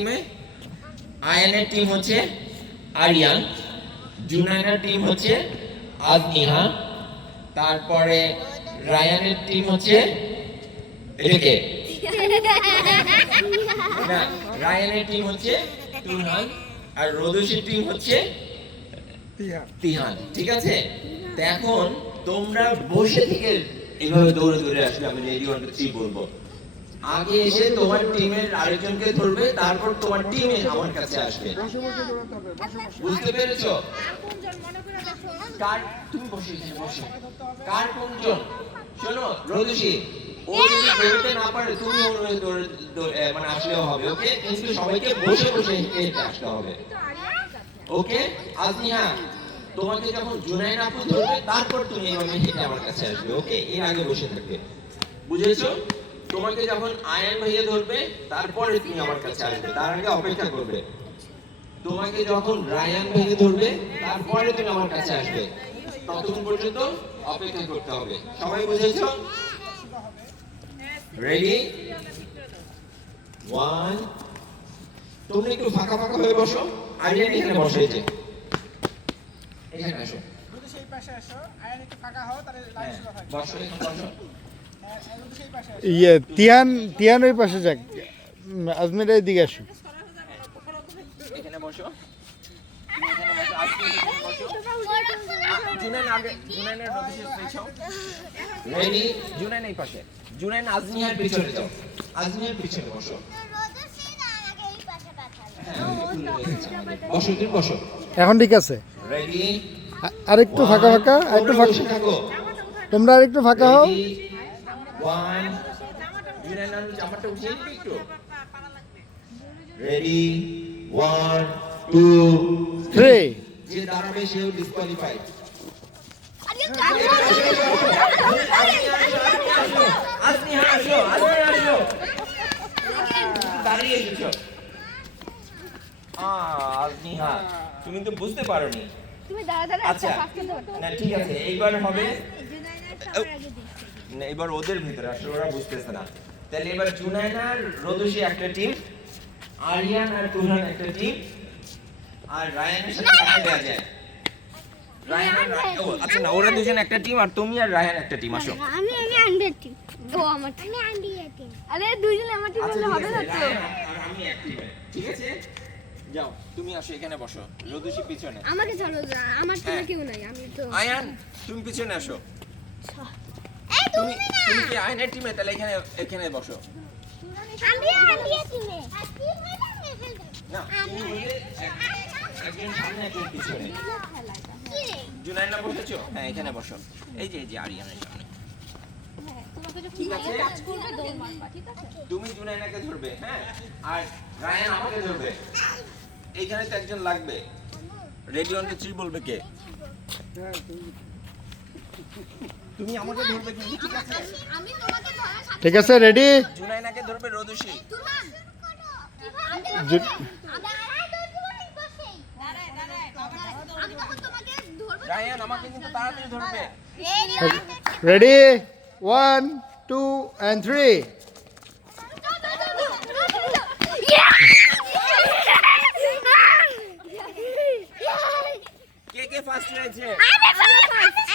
টিমে আয়ানের টিম হচ্ছে আরিয়ান, জুনাইনার টিম হচ্ছে আজনিহা, তারপরে রায়ানের টিম হচ্ছে এটাকে না, রায়ানের টিম হচ্ছে তুহান, আর রোদসির টিম হচ্ছে তিহান। ঠিক আছে, তো এখন তোমরা বসে থেকে এইভাবে দৌড়ে দৌড়ে আসবে। আমি রেডি 1 2 3 বলবো, আগে এসে তোমার টিমের আরেকজনকে ধরবে, তারপর তোমার টিমে আমার কাছে আসবে। বুঝতে পেরেছো? কার তুমি বসে এখানে বসো, কার কোনজন? শোনো রোদসি, ও যদি দৌড়তে না পারে তুমি ওর মানে আসলেও হবে, ওকে? কিন্তু সবাইকে বসে বসে হেঁটে আসতে হবে, ওকে? আজনিহা, তোমাকে যখন জুনাইন আপু ধরবে তারপর তুমি এইভাবে হেঁটে আমার কাছে আসবে, ওকে? এর আগে বসে থাকবে, বুঝেছো? তোমাকে যখন আয়ান ভাইয়া ধরবে তারপরে তুমি আমার কাছে আসবে, তার আগে অপেক্ষা করবে। তোমাকে যখন রায়ান ভাইয়া ধরবে তারপরে তুমি আমার কাছে আসবে, ততক্ষণ পর্যন্ত অপেক্ষা করতে হবে। সবাই বুঝেছো? রেডি 1। তোমরা একটু ফাঁকা ফাঁকা হয়ে বসো। আরিয়ান এখানে বসো, এই যে এখানে আসো, যদি সেই পাশে আসো, আয়ান একটু ফাঁকা হও, তাহলে লাইন শুরু হয়। বসো, এখানে বসো। তিয়ান ওই পাশে যাক, আজমির এই দিকে আসো। এখানে বসো, তুমি এখানে বসো, আজকে এখানে বসো। জুনাইন আগে, জুনাইনের রোদসির পিছনে। রেডি? জুনাইন এই পাশে, জুনাইন আজনিহার পিছনে যাও, আজনিহার পিছনে বসো। বসো, তুমি বসো। এখন ঠিক আছে, রেডি? আরেকটু ফাঁকা ফাঁকা, আরেকটু ফাঁকা, তোমরা আরেকটু ফাঁকা হও। 1 জুনাইন আর জামাটা উঠিয়ে নিবি একটু। রেডি 1 2 3। যে দাঁড়াবে সেও ডিসকোয়ালিফাইড। আজনিহা আসো, আজনিহা আসো, দাঁড়িয়ে এসেছো। আজনিহা, তুমি তো বুঝতে পারোনি। তুমি দাঁড়া দাঁড়া আচ্ছা, না ঠিক আছে, এইবার হবে না, এবার ওদের ভিতরে আসলে ওরা বুঝতেছে না। তাহলে এবার জুনাইন আর রোদসি একটা টিম, আরিয়ান আর তুহান একটা টিম, আর রায়ানের সাথে কাকে দেয়া যায়? রায়ান আর ও আচ্ছা না, ওরা দুজন একটা টিম আর তুমি আর রায়ান একটা টিম। আসো, আমি আন্ডার টিম। ও আমার আমি আন্ডার টিম। আরে দুইজন আমার টিম হলে হবে না তো। আর আমি এক টিমে, ঠিক আছে? যাও, তুমি আসো, এখানে বসো, রোদসি পিছনে। আমাকে চলো, আমার টিমে কেউ নাই, আমি তো আয়ান তুমি পিছনে আসো। এই তুমি তুমি কি আয়নের টিমে? তাহলে এখানে এখানে বসো। আমি টিমে। না, তুমি হলে একজন সামনে একজন পিছনে। জুনাইন না বসেছো? হ্যাঁ, এখানে বসো। এই যে আরিয়ানের সামনে। ঠিক আছে, তুমি জুনাইনাকে ধরবে, হ্যাঁ, আর রায়ান আমাকে ধরবে। এইখানে তো একজন লাগবে। রেডি 1 2 3 বলবে কে? তুমি আমাকে ধরবে কিন্তু, ঠিক আছে? আমি তোমাকে ধরার সাথে ঠিক আছে, রেডি? জুনাইনাকে ধরবে রোদসি। রায়ান আমাকে কিন্তু তাড়াতাড়ি ধরবে। Ready 1 2 and 3। K K first হয়েছে? আমি ফার্স্ট।